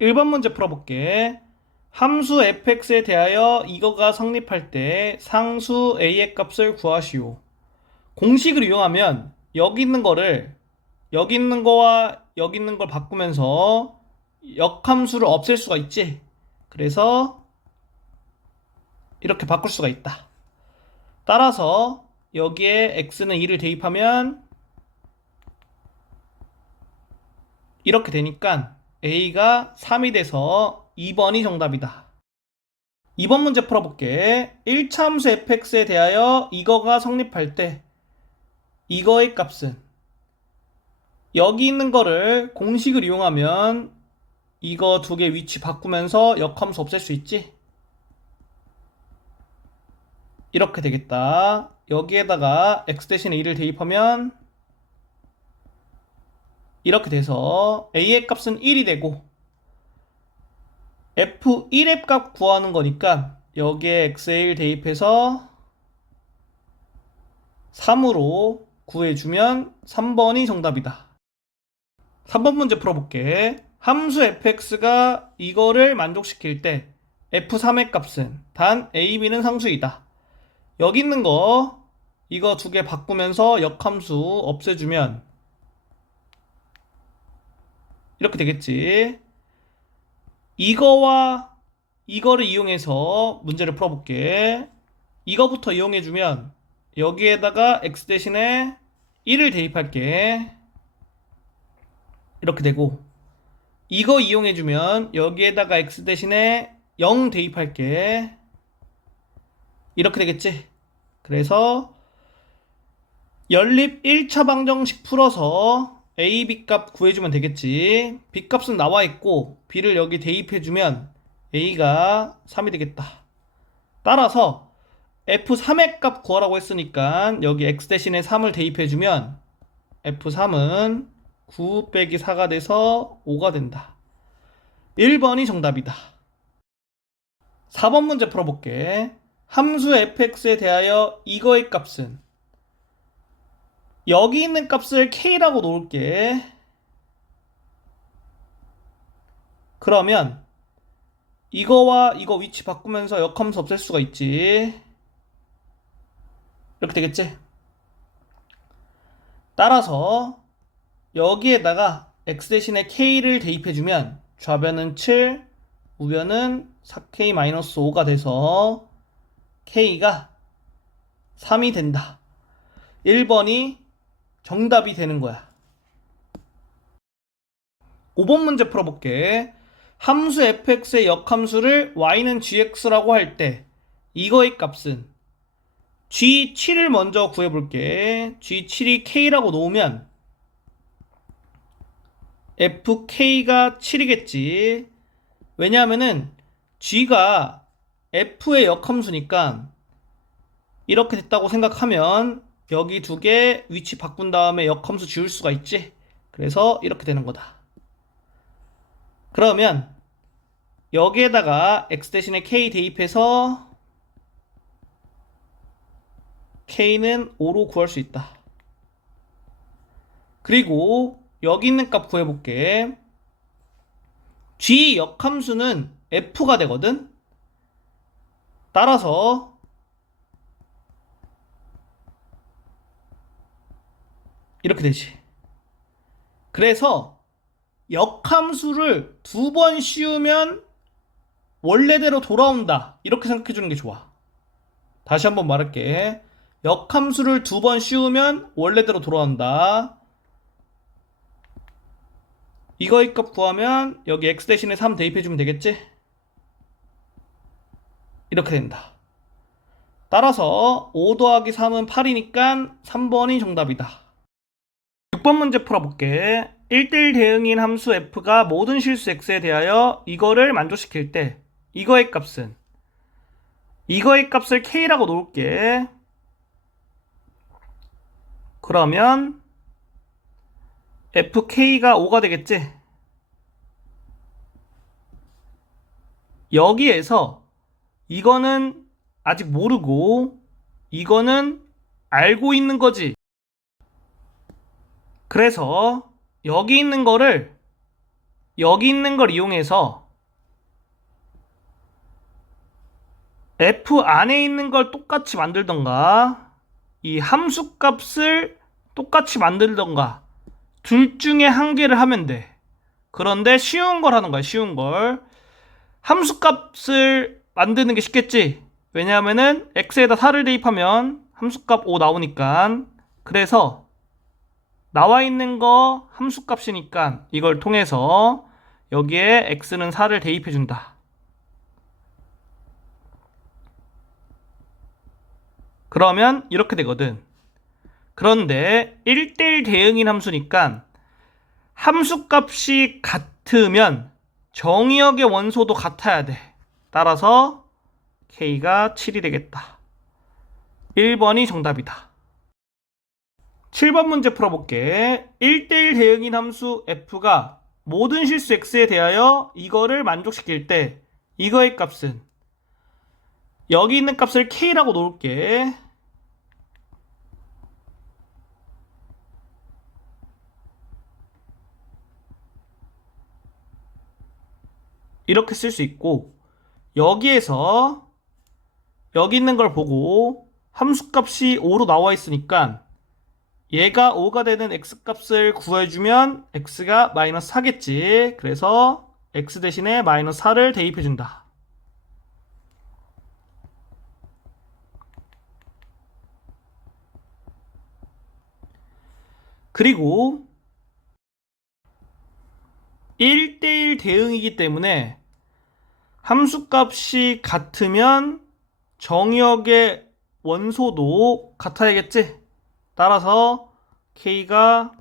1번 문제 풀어볼게. 함수 fx에 대하여 이거가 성립할 때 상수 a의 값을 구하시오. 공식을 이용하면 여기 있는 거를 여기 있는 거와 여기 있는 걸 바꾸면서 역함수를 없앨 수가 있지. 그래서 이렇게 바꿀 수가 있다. 따라서 여기에 x는 2를 대입하면 이렇게 되니까 a가 3이 돼서 2번이 정답이다. 2번 문제 풀어볼게. 1차 함수 fx에 대하여 이거가 성립할 때 이거의 값은 여기 있는 거를 공식을 이용하면 이거 두 개 위치 바꾸면서 역함수 없앨 수 있지? 이렇게 되겠다. 여기에다가 x 대신에 2를 대입하면 이렇게 돼서 a의 값은 1이 되고 f1의 값 구하는 거니까 여기에 x에 1 대입해서 3으로 구해주면 3번이 정답이다. 3번 문제 풀어볼게. 함수 fx가 이거를 만족시킬 때 f3의 값은 단 a, b는 상수이다. 여기 있는 거 이거 두 개 바꾸면서 역함수 없애주면 이렇게 되겠지. 이거와 이거를 이용해서 문제를 풀어볼게. 이거부터 이용해주면 여기에다가 x 대신에 1을 대입할게. 이렇게 되고 이거 이용해주면 여기에다가 x 대신에 0 대입할게. 이렇게 되겠지. 그래서 연립 1차 방정식 풀어서 a, b 값 구해주면 되겠지. b 값은 나와 있고 b를 여기 대입해주면 a가 3이 되겠다. 따라서 f3의 값 구하라고 했으니까 여기 x 대신에 3을 대입해주면 f3은 9 빼기 4가 돼서 5가 된다. 1번이 정답이다. 4번 문제 풀어볼게. 함수 fx에 대하여 이거의 값은 여기 있는 값을 k라고 놓을게. 그러면 이거와 이거 위치 바꾸면서 역함수 없앨 수가 있지. 이렇게 되겠지? 따라서 여기에다가 x 대신에 k를 대입해주면 좌변은 7, 우변은 4k-5가 돼서 k가 3이 된다. 1번이 정답이 되는 거야. 5번 문제 풀어볼게. 함수 fx의 역함수를 y는 gx라고 할 때 이거의 값은 g7을 먼저 구해볼게. g7이 k라고 놓으면 fk가 7이겠지. 왜냐하면은 g가 f의 역함수니까 이렇게 됐다고 생각하면 여기 두 개 위치 바꾼 다음에 역함수 지울 수가 있지. 그래서 이렇게 되는 거다. 그러면 여기에다가 x 대신에 k 대입해서 k는 5로 구할 수 있다. 그리고 여기 있는 값 구해볼게. g 역함수는 f가 되거든. 따라서 이렇게 되지. 그래서 역함수를 두 번 씌우면 원래대로 돌아온다. 이렇게 생각해 주는 게 좋아. 다시 한번 말할게. 역함수를 두 번 씌우면 원래대로 돌아온다. 이거의 값 구하면 여기 x 대신에 3 대입해주면 되겠지? 이렇게 된다. 따라서 5 더하기 3은 8이니까 3번이 정답이다. 6번 문제 풀어볼게. 1대1 대응인 함수 f가 모든 실수 x에 대하여 이거를 만족시킬 때 이거의 값은 이거의 값을 k라고 놓을게. 그러면 fk가 5가 되겠지? 여기에서 이거는 아직 모르고 이거는 알고 있는 거지. 그래서 여기 있는 거를 여기 있는 걸 이용해서 f 안에 있는 걸 똑같이 만들던가 이 함수 값을 똑같이 만들던가 둘 중에 한 개를 하면 돼. 그런데 쉬운 걸 하는 거야. 쉬운 걸. 함수 값을 만드는 게 쉽겠지. 왜냐하면은 x에다 4를 대입하면 함수값 5 나오니까. 그래서 나와 있는 거 함수값이니까 이걸 통해서 여기에 x는 4를 대입해 준다. 그러면 이렇게 되거든. 그런데 1대1 대응인 함수니까 함수값이 같으면 정의역의 원소도 같아야 돼. 따라서 K가 7이 되겠다. 1번이 정답이다. 7번 문제 풀어볼게. 1대1 대응인 함수 F가 모든 실수 X에 대하여 이거를 만족시킬 때 이거의 값은 여기 있는 값을 K라고 놓을게. 이렇게 쓸 수 있고 여기에서 여기 있는 걸 보고 함수값이 5로 나와 있으니까 얘가 5가 되는 x값을 구해주면 x가 마이너스 4겠지. 그래서 x 대신에 마이너스 4를 대입해준다. 그리고 1대1 대응이기 때문에 함수값이 같으면 정의역의 원소도 같아야겠지. 따라서 K가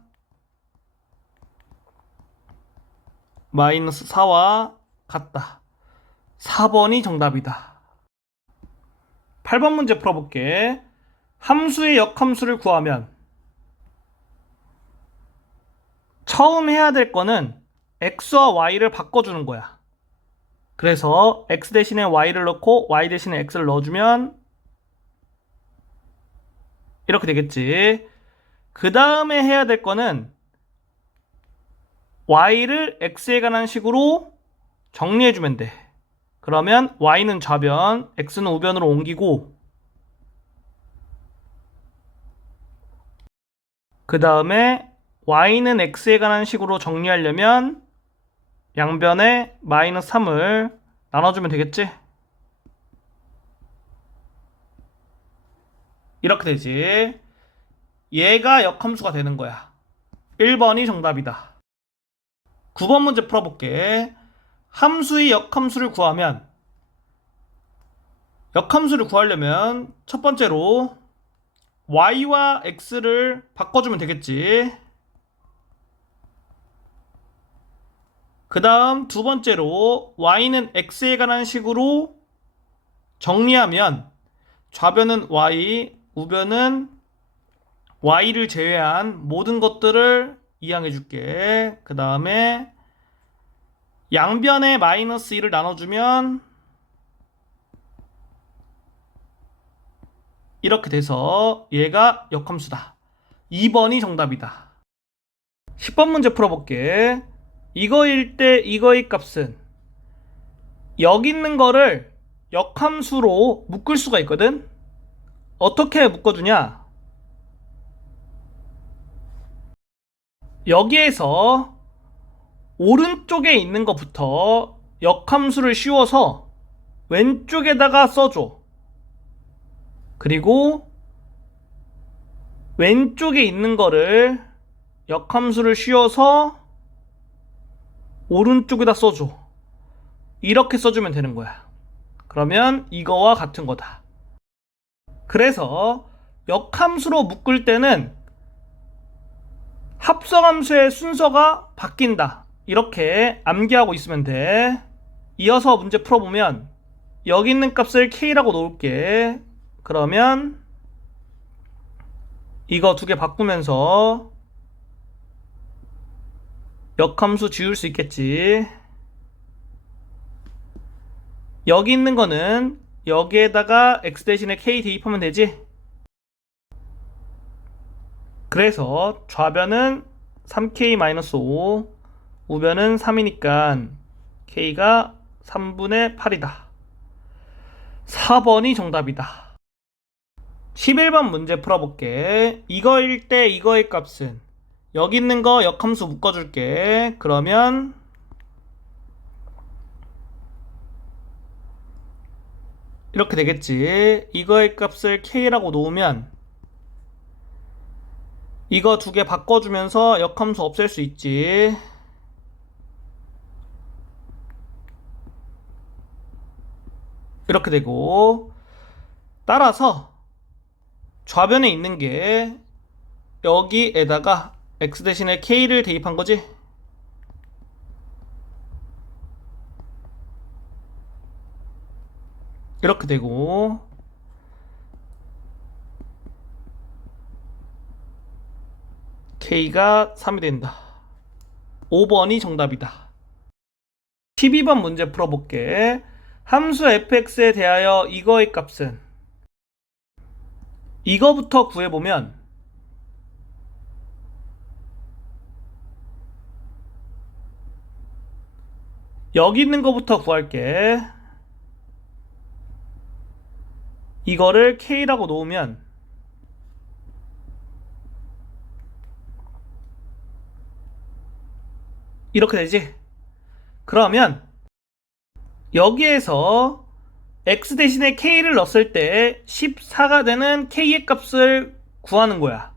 마이너스 4와 같다. 4번이 정답이다. 8번 문제 풀어볼게. 함수의 역함수를 구하면 처음 해야 될 거는 x와 y를 바꿔주는 거야. 그래서 x 대신에 y를 넣고 y 대신에 x를 넣어주면 이렇게 되겠지. 그 다음에 해야 될 거는 y를 x에 관한 식으로 정리해주면 돼. 그러면 y는 좌변, x는 우변으로 옮기고 그 다음에 y는 x에 관한 식으로 정리하려면 양변에 마이너스 3을 나눠주면 되겠지? 이렇게 되지. 얘가 역함수가 되는 거야. 1번이 정답이다. 9번 문제 풀어볼게. 함수의 역함수를 구하면 역함수를 구하려면 첫 번째로 y와 x를 바꿔주면 되겠지. 그 다음 두 번째로 y는 x에 관한 식으로 정리하면 좌변은 y, 우변은 y를 제외한 모든 것들을 이항해 줄게. 그 다음에 양변에 마이너스 1을 나눠주면 이렇게 돼서 얘가 역함수다. 2번이 정답이다. 10번 문제 풀어볼게. 이거일 때 이거의 값은 여기 있는 거를 역함수로 묶을 수가 있거든. 어떻게 묶어주냐? 여기에서 오른쪽에 있는 것부터 역함수를 씌워서 왼쪽에다가 써줘. 그리고 왼쪽에 있는 거를 역함수를 씌워서 오른쪽에다 써줘. 이렇게 써주면 되는 거야. 그러면 이거와 같은 거다. 그래서 역함수로 묶을 때는 합성함수의 순서가 바뀐다. 이렇게 암기하고 있으면 돼. 이어서 문제 풀어보면 여기 있는 값을 K라고 놓을게. 그러면 이거 두 개 바꾸면서 역함수 지울 수 있겠지. 여기 있는 거는 여기에다가 x 대신에 k 대입하면 되지. 그래서 좌변은 3k-5 우변은 3이니까 K가 3분의 8이다. 4번이 정답이다. 11번 문제 풀어볼게. 이거일 때 이거의 값은 여기 있는 거 역함수 묶어줄게. 그러면 이렇게 되겠지. 이거의 값을 K라고 놓으면 이거 두 개 바꿔주면서 역함수 없앨 수 있지. 이렇게 되고, 따라서 좌변에 있는 게 여기에다가 x 대신에 k를 대입한 거지. 이렇게 되고, k가 3이 된다. 5번이 정답이다. 12번 문제 풀어볼게. 함수 fx에 대하여 이거의 값은, 이거부터 구해보면 여기 있는 거부터 구할게. 이거를 k라고 놓으면 이렇게 되지. 그러면 여기에서 x 대신에 k를 넣었을 때 14가 되는 k의 값을 구하는 거야.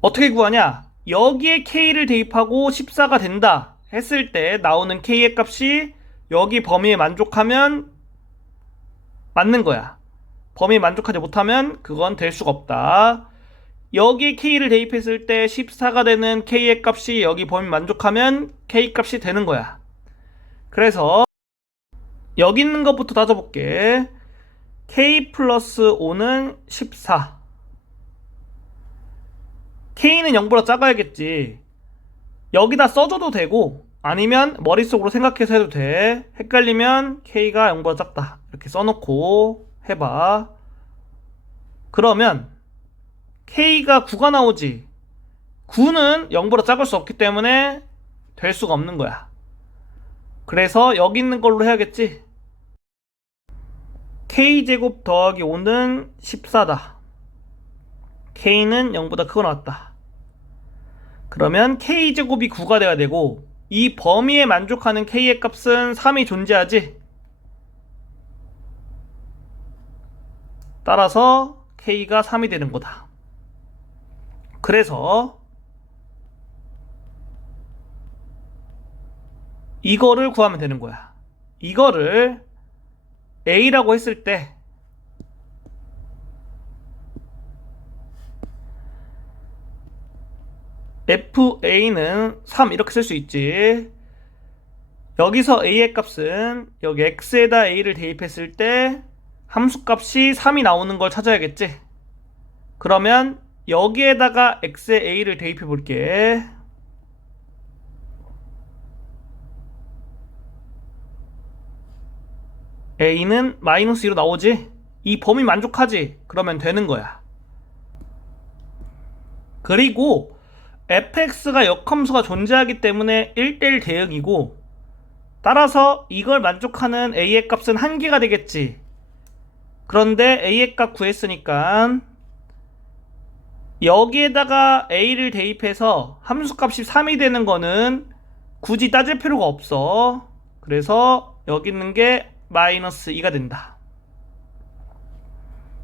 어떻게 구하냐? 여기에 k를 대입하고 14가 된다 했을 때 나오는 k의 값이 여기 범위에 만족하면 맞는 거야. 범위에 만족하지 못하면 그건 될 수가 없다. 여기에 k를 대입했을 때 14가 되는 k의 값이 여기 범위 만족하면 k 값이 되는 거야. 그래서 여기 있는 것부터 따져볼게. k 플러스 5는 14. k는 0보다 작아야겠지. 여기다 써줘도 되고 아니면 머릿속으로 생각해서 해도 돼. 헷갈리면 k가 0보다 작다 이렇게 써놓고 해봐. 그러면 k가 9가 나오지. 9는 0보다 작을 수 없기 때문에 될 수가 없는 거야. 그래서 여기 있는 걸로 해야겠지. k제곱 더하기 5는 14다. k는 0보다 크고 나왔다. 그러면 k제곱이 9가 돼야 되고 이 범위에 만족하는 k의 값은 3이 존재하지. 따라서 k가 3이 되는 거다. 그래서 이거를 구하면 되는 거야. 이거를 a라고 했을 때 fa는 3 이렇게 쓸 수 있지. 여기서 a의 값은 여기 x에다 a를 대입했을 때 함수값이 3이 나오는 걸 찾아야겠지. 그러면 여기에다가 x에 a를 대입해 볼게. a는 마이너스 2로 나오지. 이 범위 만족하지? 그러면 되는 거야. 그리고 fx가 역함수가 존재하기 때문에 1대1 대응이고 따라서 이걸 만족하는 a의 값은 1개가 되겠지. 그런데 a의 값 구했으니까 여기에다가 a를 대입해서 함수값이 3이 되는 거는 굳이 따질 필요가 없어. 그래서 여기 있는 게 마이너스 2가 된다.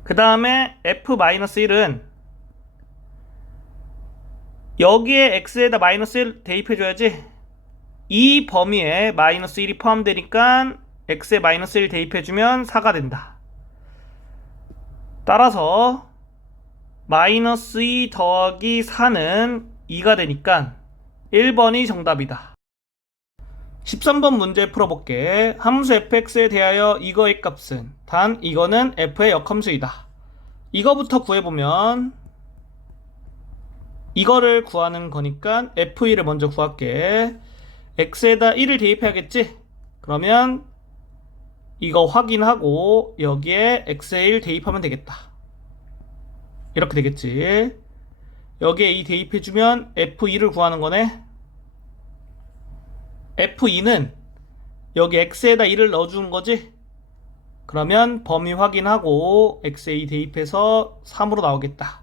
그 다음에 f-1은 여기에 x에다 마이너스 1 대입해줘야지. 이 범위에 마이너스 1이 포함되니까 x에 마이너스 1 대입해주면 4가 된다. 따라서 마이너스 2 더하기 4는 2가 되니까 1번이 정답이다. 13번 문제 풀어볼게. 함수 fx에 대하여 이거의 값은 단 이거는 f의 역함수이다. 이거부터 구해보면 이거를 구하는 거니까 f1을 먼저 구할게. x에다 1을 대입해야겠지? 그러면 이거 확인하고 여기에 x에 1 대입하면 되겠다. 이렇게 되겠지. 여기에 2 대입해주면 f2를 구하는 거네. F2는 여기 x에다 2를 넣어주는 거지? 그러면 범위 확인하고 x에 2 대입해서 3으로 나오겠다.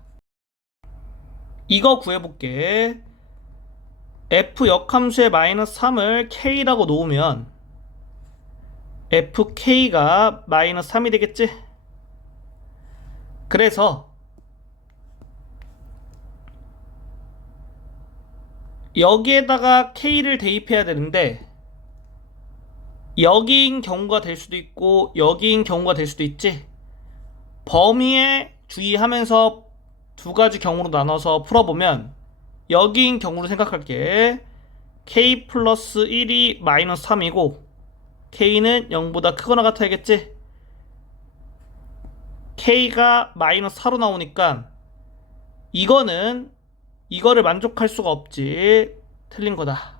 이거 구해볼게. f 역함수의 마이너스 3을 k라고 놓으면 fk가 마이너스 3이 되겠지? 그래서 여기에다가 k를 대입해야 되는데 여기인 경우가 될 수도 있고 여기인 경우가 될 수도 있지. 범위에 주의하면서 두 가지 경우로 나눠서 풀어보면 여기인 경우로 생각할게. k 플러스 1이 마이너스 3이고 k는 0보다 크거나 같아야겠지. k가 마이너스 4로 나오니까 이거를 만족할 수가 없지. 틀린 거다.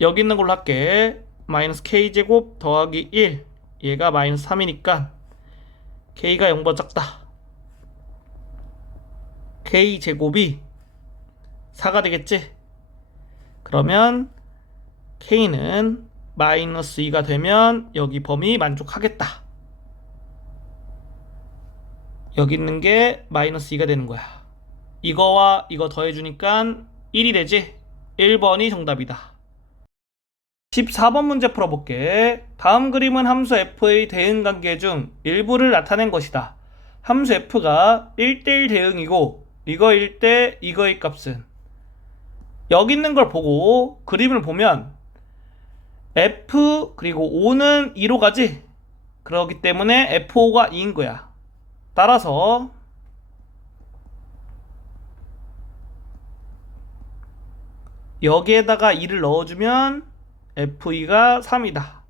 여기 있는 걸로 할게. 마이너스 k제곱 더하기 1, 얘가 마이너스 3이니까 k가 0보다 작다. k제곱이 4가 되겠지. 그러면 k는 마이너스 2가 되면 여기 범위 만족하겠다. 여기 있는 게 마이너스 2가 되는 거야. 이거와 이거 더해주니까 1이 되지. 1번이 정답이다. 14번 문제 풀어볼게. 다음 그림은 함수 f의 대응 관계 중 일부를 나타낸 것이다. 함수 f가 1대1 대응이고 이거일 때 이거의 값은, 여기 있는 걸 보고 그림을 보면 f 그리고 5는 2로 가지. 그렇기 때문에 f5가 2인 거야. 따라서 여기에다가 2를 넣어주면 f2가 3이다.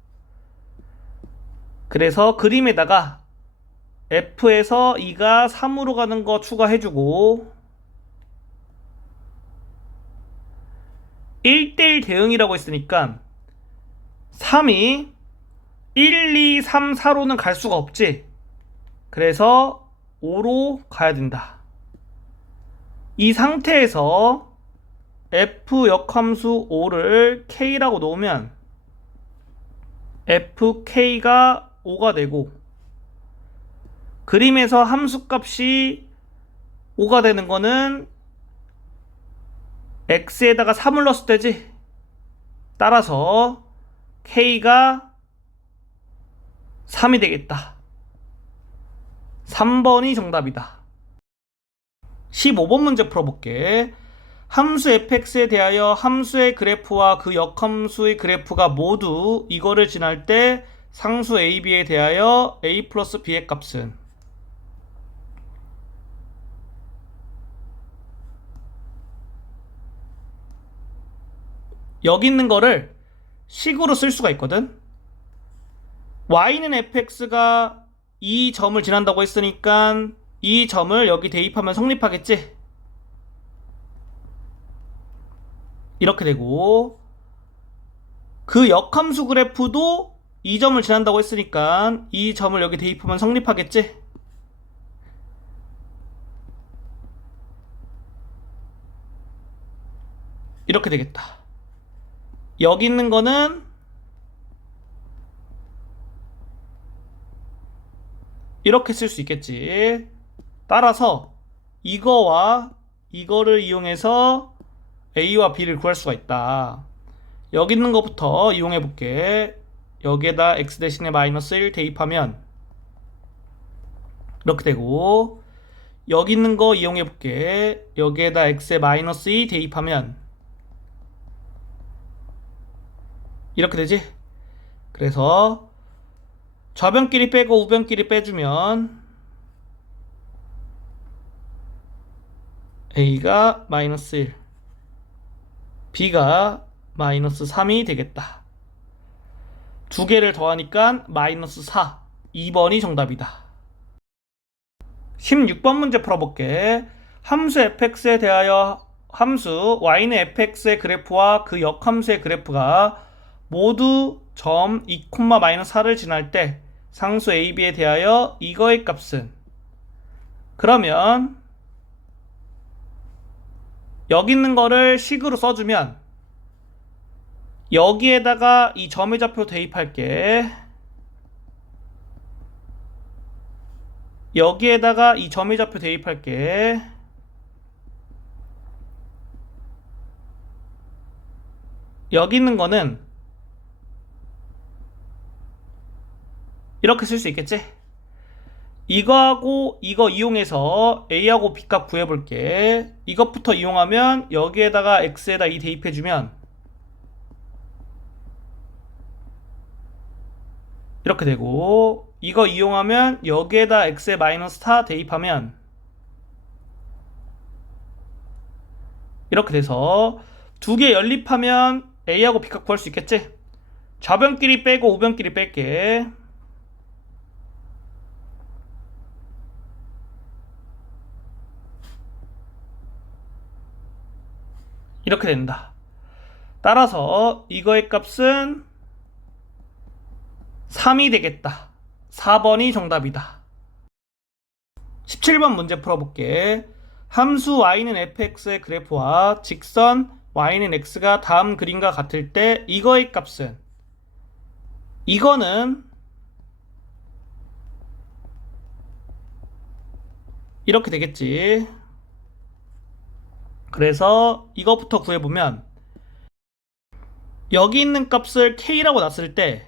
그래서 그림에다가 f에서 2가 3으로 가는 거 추가해주고 1대1 대응이라고 했으니까 3이 1, 2, 3, 4로는 갈 수가 없지. 그래서 5로 가야 된다. 이 상태에서 f 역함수 5를 k라고 놓으면 fk가 5가 되고 그림에서 함수값이 5가 되는 거는 x에다가 3을 넣었을 때지. 따라서 k가 3이 되겠다. 3번이 정답이다. 15번 문제 풀어볼게. 함수 fx에 대하여 함수의 그래프와 그 역함수의 그래프가 모두 이거를 지날 때 상수 ab에 대하여 a 플러스 b의 값은, 여기 있는 거를 식으로 쓸 수가 있거든. y는 fx가 이 점을 지난다고 했으니까 이 점을 여기 대입하면 성립하겠지. 이렇게 되고 그 역함수 그래프도 이 점을 지난다고 했으니까 이 점을 여기 대입하면 성립하겠지. 이렇게 되겠다. 여기 있는 거는 이렇게 쓸 수 있겠지. 따라서 이거와 이거를 이용해서 a와 b를 구할 수가 있다. 여기 있는 것부터 이용해 볼게. 여기에다 x 대신에 마이너스 1 대입하면 이렇게 되고, 여기 있는 거 이용해 볼게. 여기에다 x에 마이너스 2 대입하면 이렇게 되지. 그래서 좌변끼리 빼고 우변끼리 빼주면 a가 마이너스 1, b가 마이너스 3이 되겠다. 두 개를 더하니까 마이너스 4, 2번이 정답이다. 16번 문제 풀어볼게. 함수 fx에 대하여 함수 y는 fx의 그래프와 그 역함수의 그래프가 모두 점 2, 마이너스 4를 지날 때 상수 ab에 대하여 이거의 값은, 그러면 여기 있는 거를 식으로 써주면 여기에다가 이 점의 좌표 대입할게. 여기에다가 이 점의 좌표 대입할게. 여기 있는 거는 이렇게 쓸 수 있겠지? 이거하고 이거 이용해서 A하고 B값 구해볼게. 이것부터 이용하면 여기에다가 X에다 2 대입해주면 이렇게 되고, 이거 이용하면 여기에다 X에 마이너스 4 대입하면 이렇게 돼서 두 개 연립하면 A하고 B값 구할 수 있겠지? 좌변끼리 빼고 우변끼리 뺄게. 이렇게 된다. 따라서 이거의 값은 3이 되겠다. 4번이 정답이다. 17번 문제 풀어볼게. 함수 y는 fx의 그래프와 직선 y는 x가 다음 그림과 같을 때 이거의 값은, 이거는 이렇게 되겠지. 그래서 이거부터 구해보면 여기 있는 값을 k라고 놨을 때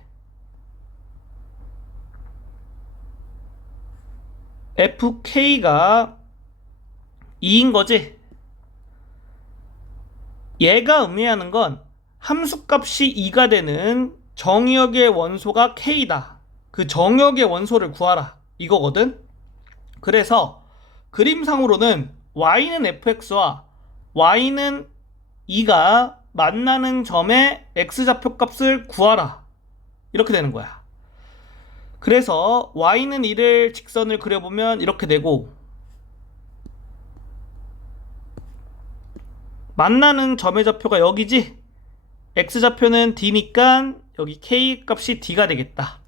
fk가 2인 거지. 얘가 의미하는 건 함수값이 2가 되는 정의역의 원소가 k다. 그 정의역의 원소를 구하라 이거거든. 그래서 그림상으로는 y는 fx와 y는 2가 만나는 점의 x좌표값을 구하라 이렇게 되는 거야. 그래서 y는 2를 직선을 그려보면 이렇게 되고, 만나는 점의 좌표가 여기지? x좌표는 d니까 여기 k 값이 d가 되겠다.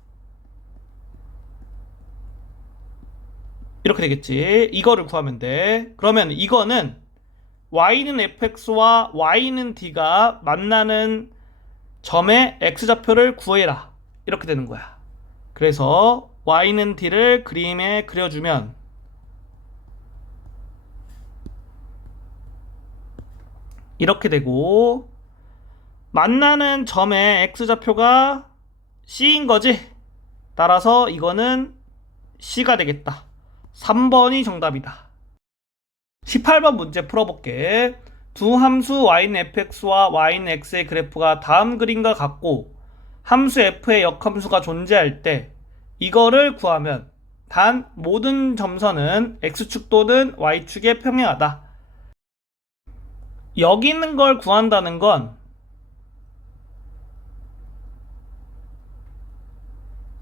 이렇게 되겠지. 이거를 구하면 돼. 그러면 이거는 y는 fx와 y는 d가 만나는 점의 x좌표를 구해라 이렇게 되는 거야. 그래서 y는 d를 그림에 그려주면 이렇게 되고, 만나는 점의 x좌표가 c인 거지. 따라서 이거는 c가 되겠다. 3번이 정답이다. 18번 문제 풀어볼게. 두 함수 y는 fx와 y는 x의 그래프가 다음 그림과 같고 함수 f의 역함수가 존재할 때 이거를 구하면 단 모든 점선은 x축 또는 y축에 평행하다. 여기 있는 걸 구한다는 건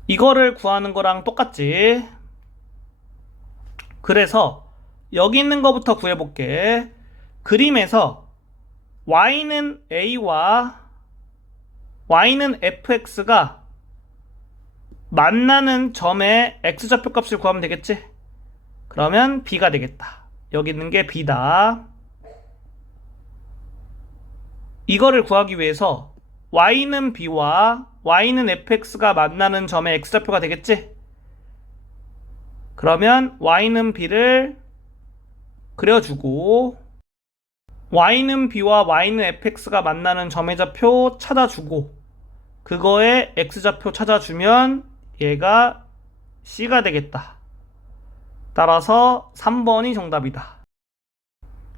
이거를 구하는 거랑 똑같지. 그래서 여기 있는 거부터 구해볼게. 그림에서 y는 a와 y는 fx가 만나는 점의 x좌표 값을 구하면 되겠지. 그러면 b가 되겠다. 여기 있는 게 b다. 이거를 구하기 위해서 y는 b와 y는 fx가 만나는 점의 x좌표가 되겠지? 그러면 y는 b를 그려주고, y는 b와 y는 fx가 만나는 점의 좌표 찾아주고, 그거에 x좌표 찾아주면 얘가 c가 되겠다. 따라서 3번이 정답이다.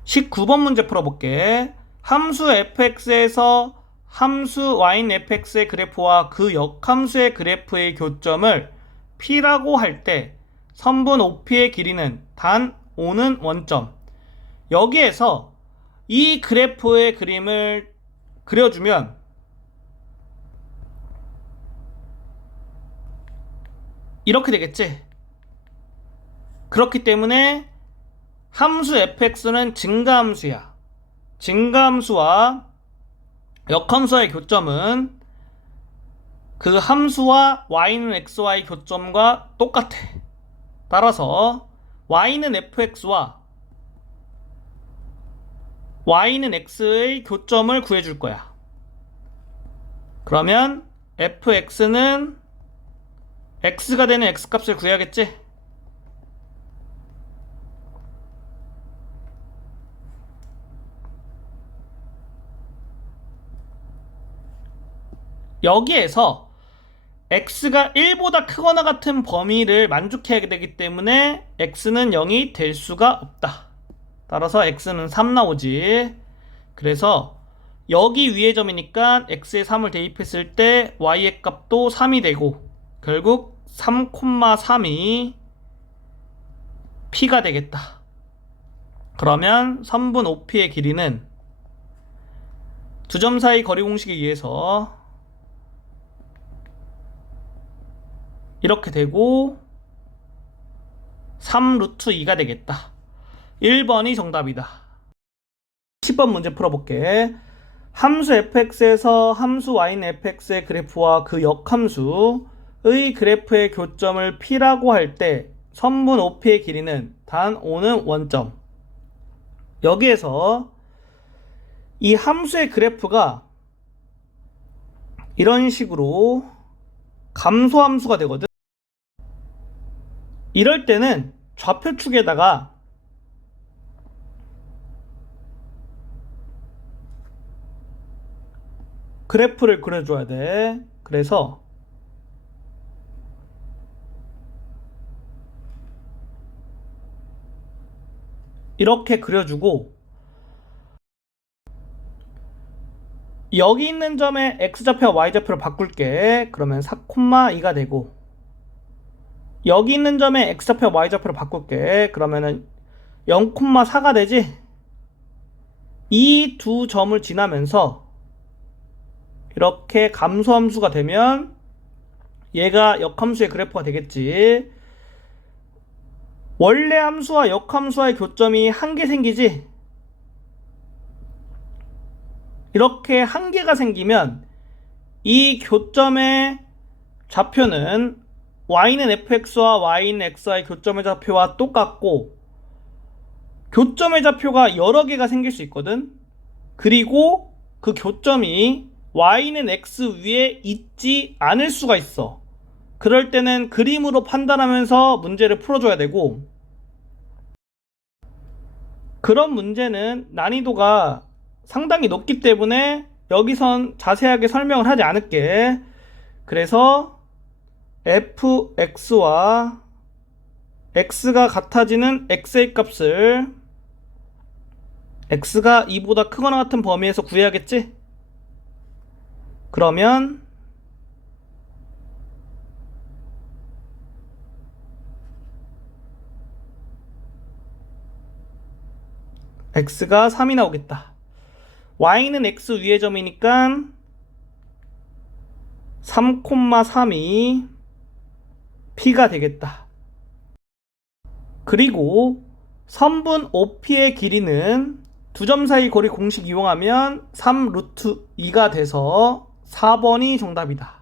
19번 문제 풀어볼게. 함수 fx에서 함수 y는 fx의 그래프와 그 역함수의 그래프의 교점을 p라고 할 때 선분 OP의 길이는 단 5는 원점. 여기에서 이 그래프의 그림을 그려주면 이렇게 되겠지. 그렇기 때문에 함수 fx는 증가함수야. 증가함수와 역함수와의 교점은 그 함수와 y는 x와의 교점과 똑같아. 따라서 y는 fx와 y는 x의 교점을 구해줄 거야. 그러면 fx는 x가 되는 x값을 구해야겠지? 여기에서 x가 1보다 크거나 같은 범위를 만족해야 되기 때문에 x는 0이 될 수가 없다. 따라서 x는 3 나오지. 그래서 여기 위의 점이니까 x에 3을 대입했을 때 y의 값도 3이 되고 결국 3,3이 p가 되겠다. 그러면 3분 5p의 길이는 두 점 사이 거리 공식에 의해서 이렇게 되고 3 루트 2가 되겠다. 1번이 정답이다. 10번 문제 풀어볼게. 함수 fx에서 함수 y는 fx의 그래프와 그 역함수의 그래프의 교점을 p라고 할 때 선분 OP의 길이는 단 5는 원점. 여기에서 이 함수의 그래프가 이런 식으로 감소함수가 되거든. 이럴 때는 좌표축에다가 그래프를 그려줘야 돼. 그래서 이렇게 그려주고 여기 있는 점에 x좌표와 y좌표를 바꿀게. 그러면 4,2가 되고 여기 있는 점에 x좌표와 y좌표를 바꿀게. 그러면은 0,4가 되지. 이 두 점을 지나면서 이렇게 감소함수가 되면 얘가 역함수의 그래프가 되겠지. 원래 함수와 역함수와의 교점이 한 개 생기지. 이렇게 한 개가 생기면 이 교점의 좌표는 y는 fx와 y는 x와의 교점의 좌표와 똑같고 교점의 좌표가 여러 개가 생길 수 있거든. 그리고 그 교점이 y는 x 위에 있지 않을 수가 있어. 그럴 때는 그림으로 판단하면서 문제를 풀어줘야 되고 그런 문제는 난이도가 상당히 높기 때문에 여기선 자세하게 설명을 하지 않을게. 그래서 fx와 x가 같아지는 x의 값을 x가 2보다 크거나 같은 범위에서 구해야겠지? 그러면 x가 3이 나오겠다. y는 x 위의 점이니까 3,3이 p가 되겠다. 그리고 선분 OP의 길이는 두 점 사이 거리 공식 이용하면 3 루트 2가 돼서 4번이 정답이다.